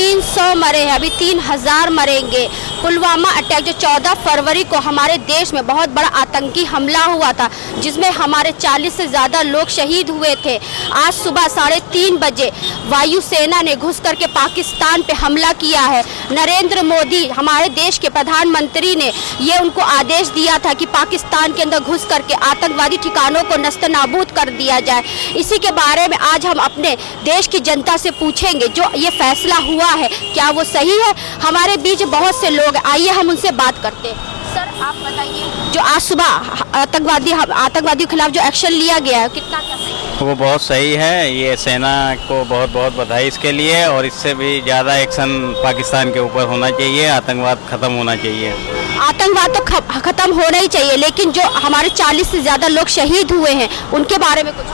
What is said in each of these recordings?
300 मरे हैं, अभी 3000 मरेंगे। पुलवामा अटैक जो 14 फरवरी को हमारे देश में बहुत बड़ा आतंकी हमला हुआ था, जिसमें हमारे 40 से ज़्यादा लोग शहीद हुए थे। आज सुबह 3:30 बजे वायुसेना ने घुस करके पाकिस्तान पे हमला किया है। नरेंद्र मोदी हमारे देश के प्रधानमंत्री ने ये उनको आदेश दिया था कि पाकिस्तान के अंदर घुस करके आतंकवादी ठिकानों को नस्तनाबूद कर दिया जाए। इसी के बारे में आज हम अपने देश की जनता से पूछेंगे, जो ये फैसला हुआ है क्या वो सही है। हमारे बीच बहुत से लोग, आइए हम उनसे बात करते हैं। सर आप बताइए, जो आज सुबह आतंकवादी के खिलाफ जो एक्शन लिया गया है, कितना क्या सही है? वो बहुत सही है। ये सेना को बहुत बहुत बधाई इसके लिए, और इससे भी ज़्यादा एक्शन पाकिस्तान के ऊपर होना चाहिए। आतंकवाद खत्म होना चाहिए। आतंकवाद तो खत्म होना ही चाहिए, लेकिन जो हमारे 40 से ज़्यादा लोग शहीद हुए हैं उनके बारे में कुछ?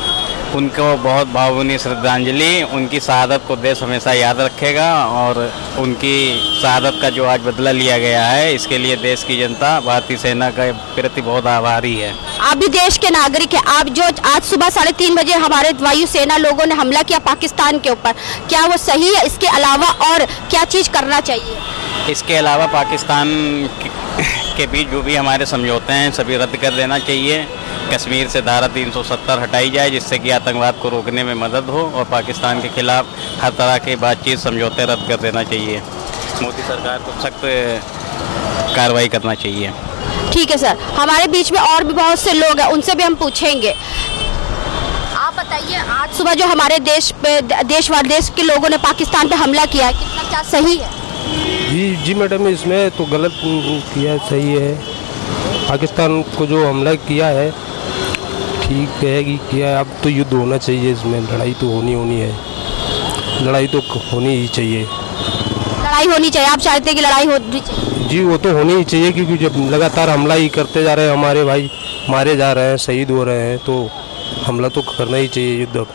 उनको बहुत भावभीनी श्रद्धांजलि। उनकी शहादत को देश हमेशा याद रखेगा, और उनकी शहादत का जो आज बदला लिया गया है, इसके लिए देश की जनता भारतीय सेना के प्रति बहुत आभारी है। आप भी देश के नागरिक हैं। आप जो आज सुबह 3:30 बजे हमारे वायुसेना लोगों ने हमला किया पाकिस्तान के ऊपर, क्या वो सही है? इसके अलावा और क्या चीज़ करना चाहिए? इसके अलावा पाकिस्तान के बीच जो भी हमारे समझौते हैं सभी रद्द कर देना चाहिए। कश्मीर से धारा 370 हटाई जाए, जिससे कि आतंकवाद को रोकने में मदद हो, और पाकिस्तान के खिलाफ हर तरह के बातचीत समझौते रद्द कर देना चाहिए। मोदी सरकार को सख्त कार्रवाई करना चाहिए। ठीक है सर, हमारे बीच में और भी बहुत से लोग हैं, उनसे भी हम पूछेंगे। आप बताइए, आज सुबह जो हमारे देश के लोगों ने पाकिस्तान पे हमला किया है, कितना क्या सही है? जी मैडम, इसमें तो गलत किया, सही है। पाकिस्तान को जो हमला किया है ठीक है कि किया है। अब तो युद्ध होना चाहिए, इसमें लड़ाई तो होनी है, लड़ाई तो होनी ही चाहिए। लड़ाई होनी चाहिए, आप चाहते हैं कि लड़ाई होनी चाहिए? जी वो तो होनी ही चाहिए, क्योंकि जब लगातार हमला ही करते जा रहे हैं, हमारे भाई मारे जा रहे हैं, शहीद हो रहे हैं, तो हमला तो करना ही चाहिए युद्ध।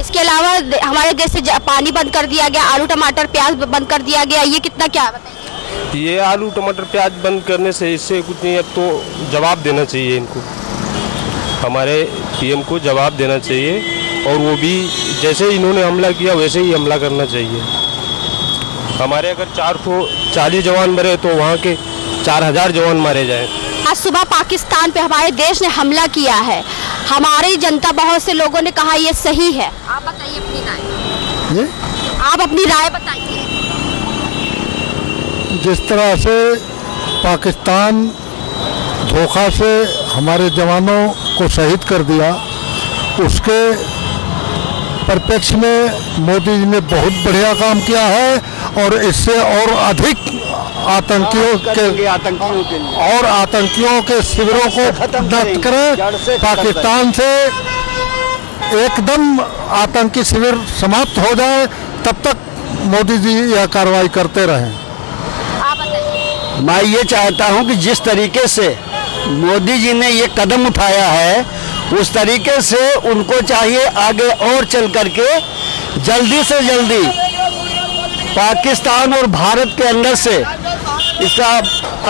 इसके अलावा हमारे देश से पानी बंद कर दिया गया, आलू टमाटर प्याज बंद कर दिया गया, ये कितना क्या बताइए? ये आलू टमाटर प्याज बंद करने से इससे कुछ नहीं, अब तो जवाब देना चाहिए इनको, हमारे पीएम को जवाब देना चाहिए, और वो भी जैसे इन्होंने हमला किया वैसे ही हमला करना चाहिए। हमारे अगर 440 जवान मरे तो वहाँ के 4000 जवान मारे जाएं। आज सुबह पाकिस्तान पे हमारे देश ने हमला किया है, हमारी जनता, बहुत से लोगों ने कहा ये सही है। आप बताइए अपनी राय। आप अपनी राय बताइए। जिस तरह से पाकिस्तान धोखा से हमारे जवानों को शहीद कर दिया, उसके परिप्रेक्ष्य में मोदी जी ने बहुत बढ़िया काम किया है, और इससे और अधिक आतंकियों के शिविरों को नष्ट करें। पाकिस्तान से एकदम आतंकी शिविर समाप्त हो जाए, तब तक मोदी जी यह कार्रवाई करते रहें। मैं ये चाहता हूं कि जिस तरीके से मोदी जी ने ये कदम उठाया है, उस तरीके से उनको चाहिए आगे और चल करके जल्दी से जल्दी पाकिस्तान और भारत के अंदर से इसका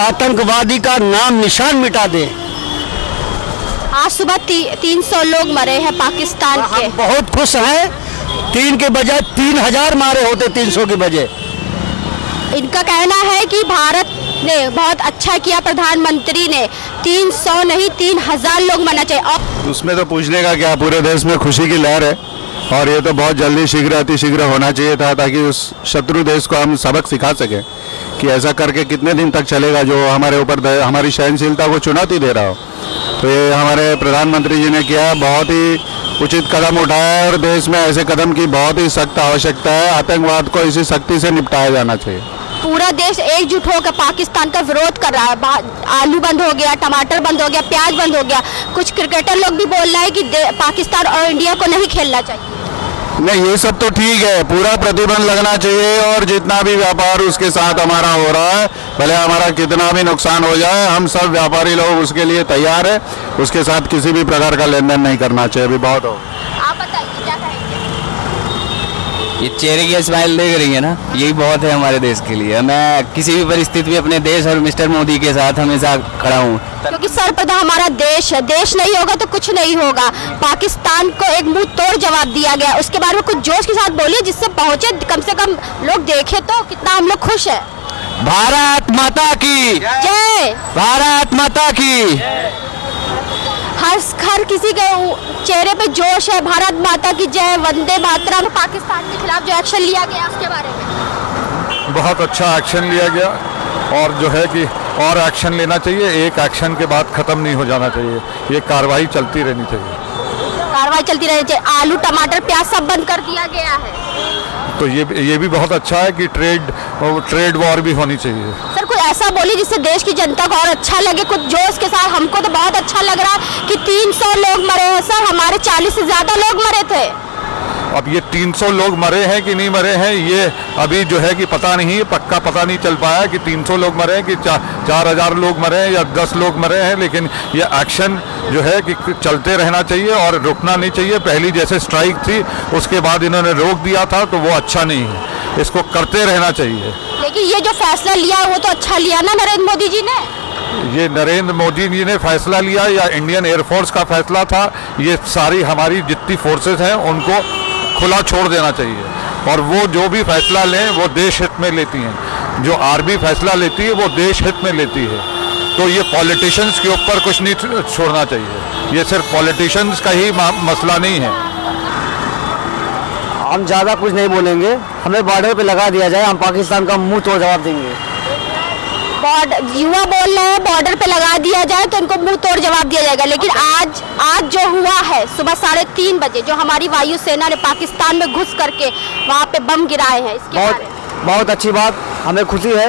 आतंकवादी का नाम निशान मिटा दें। आज सुबह 300 लोग मरे हैं पाकिस्तान के। हम बहुत खुश हैं, 3 के बजाय 3000 मारे होते, 300 के बजाय। इनका कहना है कि भारत ने बहुत अच्छा किया, प्रधानमंत्री ने 300 नहीं 3000 लोग मरना चाहिए। और उसमें तो पूछने का क्या, पूरे देश में खुशी की लहर है, और ये तो बहुत जल्दी शीघ्र अतिशीघ्र होना चाहिए था, ताकि उस शत्रु देश को हम सबक सिखा सकें कि ऐसा करके कितने दिन तक चलेगा जो हमारे ऊपर हमारी सहनशीलता को चुनौती दे रहा हो। तो ये हमारे प्रधानमंत्री जी ने किया, बहुत ही उचित कदम उठाया है, और देश में ऐसे कदम की बहुत ही सख्त आवश्यकता है। आतंकवाद को इसी सख्ती से निपटाया जाना चाहिए। पूरा देश एकजुट होकर पाकिस्तान का विरोध कर रहा है। आलू बंद हो गया, टमाटर बंद हो गया, प्याज बंद हो गया। कुछ क्रिकेटर लोग भी बोल रहे हैं कि पाकिस्तान और इंडिया को नहीं खेलना चाहिए। नहीं, ये सब तो ठीक है, पूरा प्रतिबंध लगना चाहिए, और जितना भी व्यापार उसके साथ हमारा हो रहा है, भले हमारा कितना भी नुकसान हो जाए, हम सब व्यापारी लोग उसके लिए तैयार है। उसके साथ किसी भी प्रकार का लेन देन नहीं करना चाहिए। अभी बहुत हो। आप बताइए क्या कहेंगे? ये चेहरे की स्माइल देख रही है ना, यही बहुत है हमारे देश के लिए। मैं किसी भी परिस्थिति में अपने देश और मिस्टर मोदी के साथ हमेशा खड़ा हूँ। क्योंकि सर्वप्रथम हमारा देश है, देश नहीं होगा तो कुछ नहीं होगा। पाकिस्तान को एक मुंह तोड़ जवाब दिया गया, उसके बारे में कुछ जोश के साथ बोलिए जिससे पहुंचे, कम से कम लोग देखे तो कितना हम लोग खुश है। भारत माता की जय, भारत माता की। हर किसी के चेहरे पे जोश है, भारत माता की जय, वंदे मातरम। पाकिस्तान के खिलाफ जो एक्शन लिया गया उसके बारे में बहुत अच्छा एक्शन लिया गया, और जो है कि और एक्शन लेना चाहिए। एक एक्शन के बाद ख़त्म नहीं हो जाना चाहिए, ये कार्रवाई चलती रहनी चाहिए। कार्रवाई चलती रहनी चाहिए। आलू टमाटर प्याज सब बंद कर दिया गया है, तो ये भी बहुत अच्छा है कि ट्रेड वॉर भी होनी चाहिए। सर कुछ ऐसा बोलिए जिससे देश की जनता को और अच्छा लगे, कुछ जोश के साथ। हमको तो बहुत अच्छा लग रहा है कि 300 लोग मरे हैं सर, हमारे 40 से ज़्यादा लोग मरे थे। अब ये 300 लोग मरे हैं कि नहीं मरे हैं, ये अभी जो है कि पता नहीं, पक्का पता नहीं चल पाया कि 300 लोग मरे हैं कि 4000 लोग मरे हैं या 10 लोग मरे हैं। लेकिन ये एक्शन जो है कि चलते रहना चाहिए और रुकना नहीं चाहिए। पहली जैसे स्ट्राइक थी उसके बाद इन्होंने रोक दिया था, तो वो अच्छा नहीं है, इसको करते रहना चाहिए। लेकिन ये जो फैसला लिया वो तो अच्छा लिया ना नरेंद्र मोदी जी ने। ये नरेंद्र मोदी जी ने फैसला लिया या इंडियन एयरफोर्स का फैसला था, ये सारी हमारी जितनी फोर्सेस हैं उनको खुला छोड़ देना चाहिए, और वो जो भी फैसला लें वो देश हित में लेती हैं। जो आर्मी फैसला लेती है वो देश हित में लेती है, तो ये पॉलिटिशियंस के ऊपर कुछ नहीं छोड़ना चाहिए। ये सिर्फ पॉलिटिशियंस का ही मसला नहीं है। हम ज़्यादा कुछ नहीं बोलेंगे, हमें बॉर्डर पे लगा दिया जाए, हम पाकिस्तान का मुंह तोड़ जवाब देंगे। युवा बोल रहे हैं बॉर्डर पे लगा दिया जाए तो इनको मुंह तोड़ जवाब दिया जाएगा। लेकिन आज जो हुआ है सुबह 3:30 बजे, जो हमारी वायुसेना ने पाकिस्तान में घुस करके वहाँ पे बम गिराए हैं, इसके बारे में बहुत अच्छी बात, हमें खुशी है।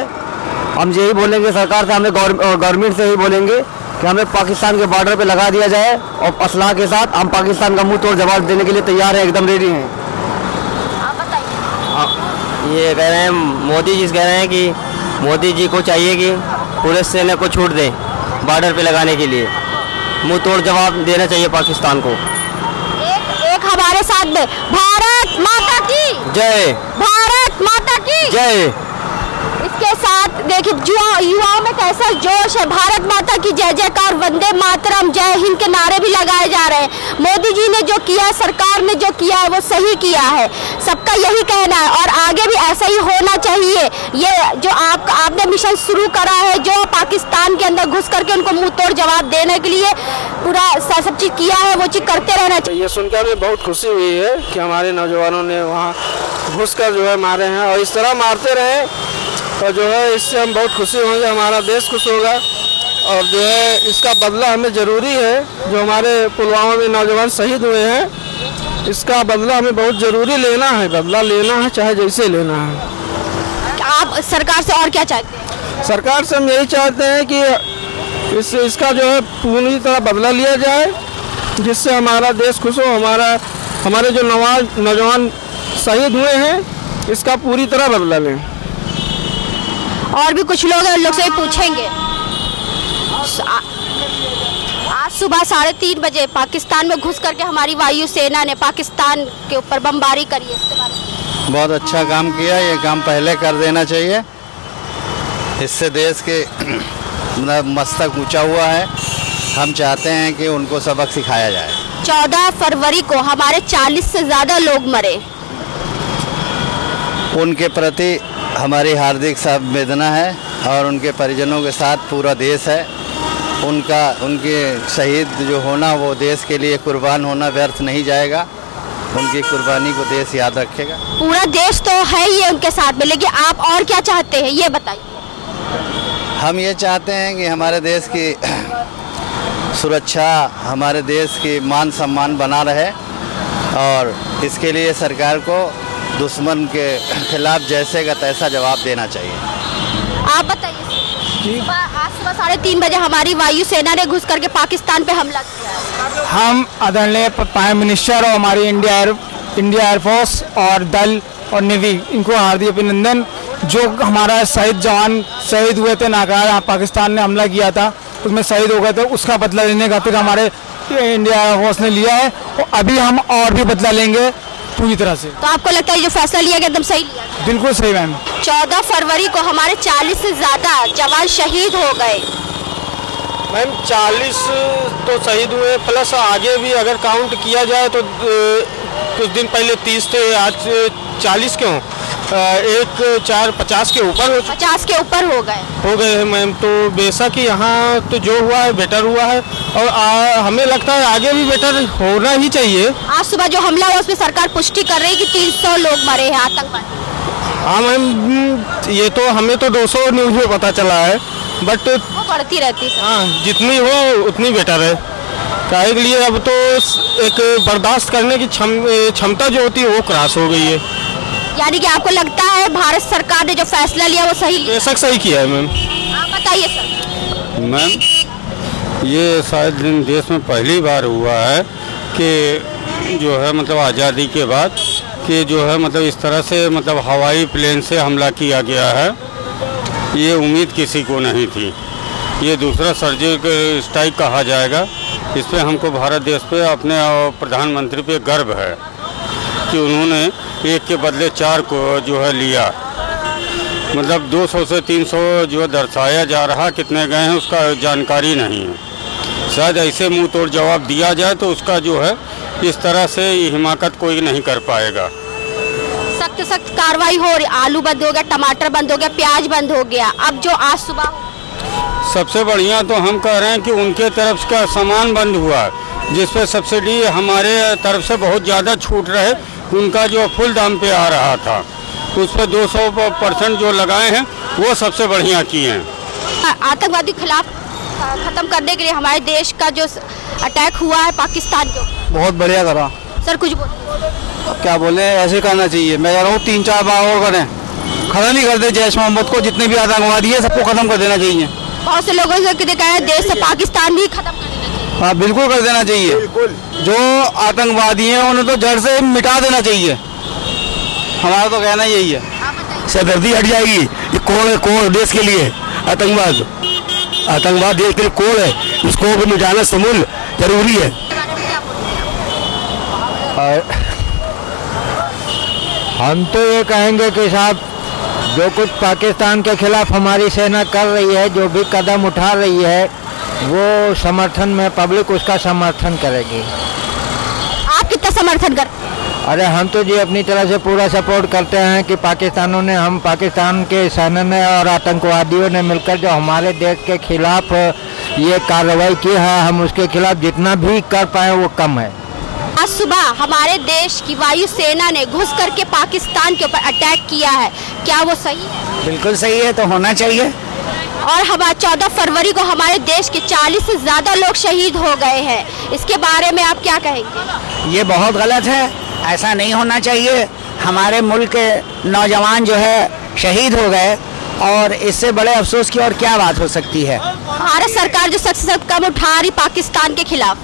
हम यही बोलेंगे सरकार से, हमें गवर्नमेंट से यही बोलेंगे कि हमें पाकिस्तान के बॉर्डर पे लगा दिया जाए, और असलाह के साथ हम पाकिस्तान का मुंह तोड़ जवाब देने के लिए तैयार हैं, एकदम रेडी हैं। आप बताइए। ये कह रहे हैं मोदी जी कह रहे हैं कि मोदी जी को चाहिए कि पुलिस सेना को छूट दें बॉर्डर पे लगाने के लिए, मुंह तोड़ जवाब देना चाहिए पाकिस्तान को। एक हमारे साथ में भारत माता की जय, भारत माता की जय। इसके साथ देखिए युवाओं में कैसा जोश है, भारत माता की जय जयकार, वंदे मातरम, जय हिंद के नारे भी लगाए जा रहे हैं। मोदी जी ने जो किया, सरकार ने जो किया है वो सही किया है, सबका यही कहना है, और आगे भी ऐसा ही होना चाहिए। ये जो आपने मिशन शुरू करा है, जो पाकिस्तान के अंदर घुस करके उनको मुंह तोड़ जवाब देने के लिए पूरा सब चीज़ किया है, वो चीज़ करते रहना चाहिए। ये सुनकर हमें बहुत खुशी हुई है कि हमारे नौजवानों ने वहाँ घुस कर जो है मारे हैं, और इस तरह मारते रहे तो जो है इससे हम बहुत खुशी होंगे, हमारा देश खुश होगा। और जो है इसका बदला हमें ज़रूरी है, जो हमारे पुलवामा में नौजवान शहीद हुए हैं, इसका बदला हमें बहुत ज़रूरी लेना है, बदला लेना है चाहे जैसे लेना है। आप सरकार से और क्या चाहते हैं? सरकार से हम यही चाहते हैं कि इसका जो है पूरी तरह बदला लिया जाए, जिससे हमारा देश खुश हो, हमारे जो नौजवान शहीद हुए हैं इसका पूरी तरह बदला लें। और भी कुछ लोग हैं, उन लोग से पूछेंगे। आज सुबह 3:30 बजे पाकिस्तान में घुस करके हमारी वायुसेना ने पाकिस्तान के ऊपर बमबारी करी है, इसके बारे में बहुत अच्छा काम किया, ये काम पहले कर देना चाहिए, इससे देश के मस्तक ऊंचा हुआ है। हम चाहते हैं कि उनको सबक सिखाया जाए। 14 फरवरी को हमारे 40 से ज़्यादा लोग मरे, उनके प्रति हमारी हार्दिक संवेदना है, और उनके परिजनों के साथ पूरा देश है। उनके शहीद जो होना, वो देश के लिए कुर्बान होना व्यर्थ नहीं जाएगा, उनकी कुर्बानी को देश याद रखेगा। पूरा देश तो है ही उनके साथ में, लेकिन आप और क्या चाहते हैं ये बताइए। हम ये चाहते हैं कि हमारे देश की सुरक्षा, हमारे देश की मान सम्मान बना रहे, और इसके लिए सरकार को दुश्मन के खिलाफ जैसे का तैसा जवाब देना चाहिए। आप बताइए। आज सुबह 3:30 बजे हमारी वायुसेना ने घुस करके पाकिस्तान पे हमला किया। हम आदरणीय प्राइम मिनिस्टर और हमारी इंडिया एयरफोर्स और दल और नेवी, इनको हार्दिक अभिनंदन। जो हमारा शहीद जवान शहीद हुए थे नाकारा, पाकिस्तान ने हमला किया था, उसमें शहीद हो गए थे, उसका बदला लेने खातिर हमारे इंडिया एयरफोर्स ने लिया है, और अभी हम और भी बदला लेंगे। पूरी तरह से। तो आपको लगता है जो फैसला लिया गया एकदम सही लिया गया? बिल्कुल सही मैम। 14 फरवरी को हमारे 40 से ज़्यादा जवान शहीद हो गए। मैम 40 तो शहीद हुए, प्लस आगे भी अगर काउंट किया जाए तो कुछ दिन पहले 30 थे, आज 40 क्यों, 50 के ऊपर 50 के ऊपर हो गए हैं मैम। तो बेशक यहाँ तो जो हुआ है बेटर हुआ है, और हमें लगता है आगे भी बेटर होना ही चाहिए। आज सुबह जो हमला हुआ उसमें सरकार पुष्टि कर रही है कि 300 लोग मरे हैं आतंकवादी। हाँ मैम, ये तो हमें तो 200 न्यूज़ में पता चला है, बट वो बढ़ती रहती है। हाँ, जितनी हो उतनी बेटर है। काहे के लिए अब तो एक बर्दाश्त करने की क्षमता जो होती है वो क्रॉस हो गई है। यानी कि आपको लगता है भारत सरकार ने जो फैसला लिया वो सही लिया? बेशक सही किया है मैम। आप बताइए सर। मैम ये शायद देश में पहली बार हुआ है कि जो है मतलब आज़ादी के बाद कि जो है मतलब इस तरह से मतलब हवाई प्लेन से हमला किया गया है। ये उम्मीद किसी को नहीं थी। ये दूसरा सर्जिकल स्ट्राइक कहा जाएगा। इस पर हमको भारत देश पे अपने प्रधानमंत्री पे गर्व है कि उन्होंने एक के बदले 4 को जो है लिया। मतलब 200 से 300 जो दर्शाया जा रहा, कितने गए हैं उसका जानकारी नहीं है। शायद ऐसे मुंह तोड़ जवाब दिया जाए तो उसका जो है इस तरह से हिमाकत कोई नहीं कर पाएगा। सख्त कार्रवाई हो रही, आलू बंद हो गया, टमाटर बंद हो गया, प्याज बंद हो गया। अब जो आज सुबह सबसे बढ़िया तो हम कह रहे हैं कि उनके तरफ का सामान बंद हुआ, जिस पे सब्सिडी हमारे तरफ से बहुत ज़्यादा छूट रहे, उनका जो फुल दाम पे आ रहा था उस पर 200% जो लगाए हैं वो सबसे बढ़िया किए हैं। आतंकवादी के खिलाफ खत्म करने के लिए हमारे देश का जो अटैक हुआ है पाकिस्तान के, बहुत बढ़िया करा सर। कुछ बोलिए। अब क्या बोले, ऐसे करना चाहिए। मैं कह रहा हूँ 3-4 बार और करें, खत्म नहीं करते जैश मोहम्मद को, जितने भी आतंकवादी है सबको खत्म कर देना चाहिए। बहुत से लोगों से कहते हैं देश से पाकिस्तान भी खत्म कर देना चाहिए। हाँ बिल्कुल कर देना चाहिए। जो आतंकवादी हैं उन्हें तो जड़ से मिटा देना चाहिए। हमारा तो कहना यही है। सरदर्दी हट जाएगी। ये कौन है, कौन देश के लिए आतंकवाद देश के लिए कौन है, उसको भी मिटाना समूल जरूरी है। हम तो ये कहेंगे कि साहब जो कुछ पाकिस्तान के खिलाफ हमारी सेना कर रही है, जो भी कदम उठा रही है, वो समर्थन में पब्लिक उसका समर्थन करेगी। आप कितना समर्थन कर? अरे हम तो जी अपनी तरह से पूरा सपोर्ट करते हैं कि पाकिस्तान के सेना ने और आतंकवादियों ने मिलकर जो हमारे देश के खिलाफ ये कार्रवाई की है, हम उसके खिलाफ जितना भी कर पाए वो कम है। आज सुबह हमारे देश की वायु सेना ने घुस करके पाकिस्तान के ऊपर अटैक किया है, क्या वो सही है? बिल्कुल सही है, तो होना चाहिए। और हमारे 14 फरवरी को हमारे देश के 40 से ज़्यादा लोग शहीद हो गए हैं, इसके बारे में आप क्या कहेंगे? ये बहुत गलत है, ऐसा नहीं होना चाहिए। हमारे मुल्क के नौजवान जो है शहीद हो गए, और इससे बड़े अफसोस की और क्या बात हो सकती है। भारत सरकार जो सख्त कदम उठा रही पाकिस्तान के खिलाफ,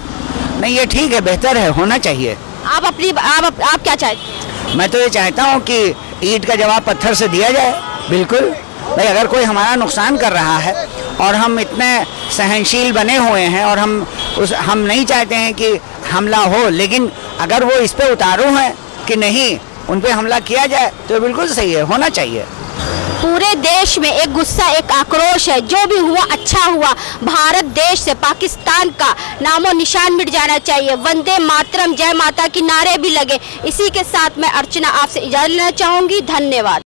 नहीं ये ठीक है, बेहतर है, होना चाहिए। आप क्या चाहते हैं? मैं तो ये चाहता हूँ कि ईंट का जवाब पत्थर से दिया जाए। बिल्कुल भाई, अगर कोई हमारा नुकसान कर रहा है और हम इतने सहनशील बने हुए हैं और हम नहीं चाहते हैं कि हमला हो, लेकिन अगर वो इस पे उतारू हैं कि नहीं उन पे हमला किया जाए तो बिल्कुल सही है, होना चाहिए। पूरे देश में एक गुस्सा, एक आक्रोश है। जो भी हुआ अच्छा हुआ। भारत देश से पाकिस्तान का नामो निशान मिट जाना चाहिए। वंदे मातरम, जय माता की नारे भी लगे। इसी के साथ मैं अर्चना आपसे इजाजत लेना चाहूँगी। धन्यवाद।